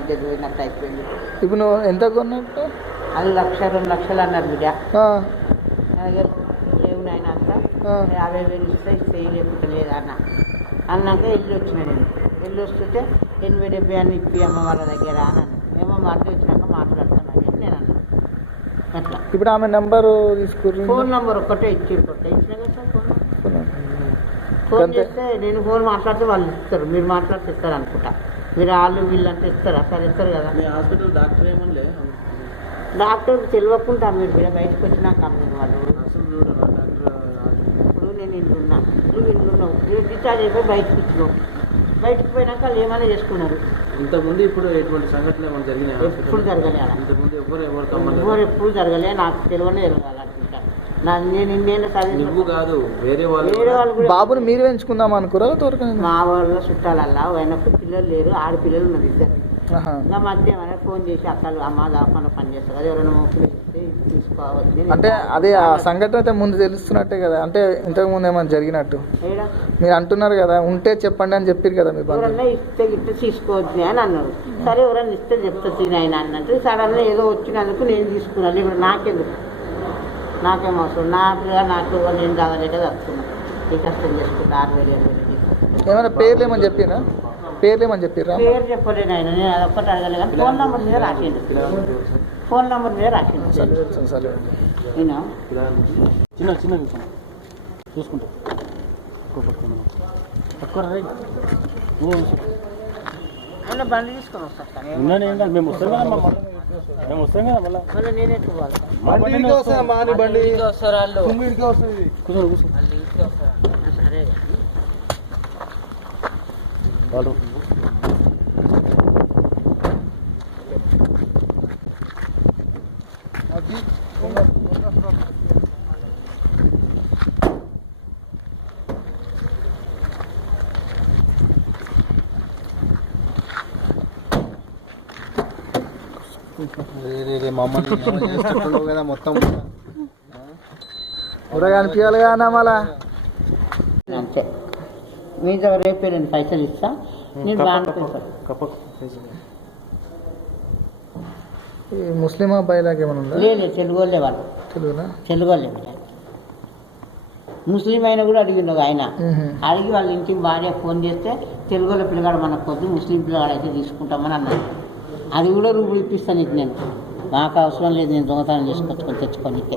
ఇద్దరు పోయినట్టు అయిపోయింది. ఇప్పుడు నువ్వు ఎంత కొన్నట్టు? అది 1,00,000 2 లక్షలు అన్నారు బిడ్డ. లేవు నాయన అంతా 50,000 ఇస్తే లేకుండా లేదా అన్నాక వెళ్ళి వచ్చిన వెళ్ళి వస్తుంటే 80-70 అని ఇప్పి అమ్మ వాళ్ళ దగ్గర అని అన్నాను. ఏమో మాట వచ్చినాక మాట్లాడుతున్నాను అని నేను అన్నాను. అట్లా ఇప్పుడు ఆమె నెంబరు తీసుకుంటారు. ఫోన్ నెంబర్ ఒక్కటే ఇచ్చిన కదా సార్. ఫోన్ చేస్తే నేను ఫోన్ మాట్లాడితే వాళ్ళు ఇస్తారు, మీరు మాట్లాడితే ఇస్తారు అనుకుంటా. మీరు వాళ్ళు వీళ్ళు అంటే ఇస్తారా సార్? ఇస్తారు కదా. డాక్టర్ తెలియకుండా మీరు బయటకు వచ్చినాక అమ్మిన వాళ్ళు. ఇప్పుడు నేను ఇంటున్నా, నువ్వు ఇంటున్నావు, మీరు డిశ్చార్జ్ అయిపోయి బయటకు ఇచ్చినావు. బయటకు పోయినాక వాళ్ళు ఏమైనా చేసుకున్నారు. ఎప్పుడు జరగలే అలా, ఎప్పుడు జరగలే. నాకు తెలియనే జరగాలనుకుంటా. నేను వేరే వాళ్ళు కూడా. బాబుని మీరు పెంచుకుందాం అనుకురా? మా వాళ్ళ చుట్టాలల్లా ఆయనకు పిల్లలు లేరు, ఆడపిల్లలు ఉన్నారు ఇద్దరు. ఇంకా మధ్య ఏమైనా ఫోన్ చేసి అక్కలు అమ్మ దాపన పని చేస్తారు కదా, ఎవరైనా తీసుకోవాలి అంటే అదే ఆ సంఘటన అయితే ముందు తెలుస్తున్నట్టే కదా. అంటే ఇంతకుముందు ఏమైనా జరిగినట్టు మీరు అంటున్నారు కదా, ఉంటే చెప్పండి అని చెప్పారు కదా. మీరు ఎవరన్నా ఇస్తే గిట్ట తీసుకోవచ్చు అని అన్నారు. సరే ఎవరన్నా ఇస్తే చెప్తా తినాయన అన్నట్టు సడన్గా ఏదో వచ్చినందుకు నేను తీసుకున్నాను. ఇప్పుడు నాకెందుకు, నాకేం అవసరం? నాకు నేను చదవలేక చదువుతున్నాను. ఈ కష్టం చేసుకుంటా 6,000 ఏమైనా పేర్లు ఏమని చెప్పినా? పేర్లు ఏమని చెప్పారా? పేరు చెప్పలేను ఆయన, నేను అదొక్కటి అడగలేదు. కానీ ఫోన్ నెంబర్ మీద రాసిండు, ఫోన్ నెంబర్ మీద రాసిండు. సరే విన్నా అన్న బండి తీసుకొని వస్తాను సార్. మళ్ళీ నేనే చూడాలి. వస్తారు వాళ్ళు. మమ్మల్ని చేస్తున్నావు కదా మొత్తం కనిపించాలి కదా మళ్ళా. అంతే, మీద రేపే నేను పైసలు ఇస్తా. నేను ముస్లిం అబ్బాయిలాగా ఏమన్నా లేదు, తెలుగు వాళ్ళే వాళ్ళు, తెలుగు వాళ్ళే. ముస్లిం అయినా కూడా అడిగిండు ఆయన. అడిగి వాళ్ళ ఇంటికి భార్య ఫోన్ చేస్తే తెలుగు వాళ్ళ పిల్లగాడు మనకు కొద్ది ముస్లిం పిల్లగాడు అయితే తీసుకుంటామని అన్నాడు. అది కూడా రూపులు ఇప్పిస్తాను నీకు, నేను నాకు అవసరం లేదు, నేను దొంగతనం చేసుకొచ్చుకొని తెచ్చుకోనికే.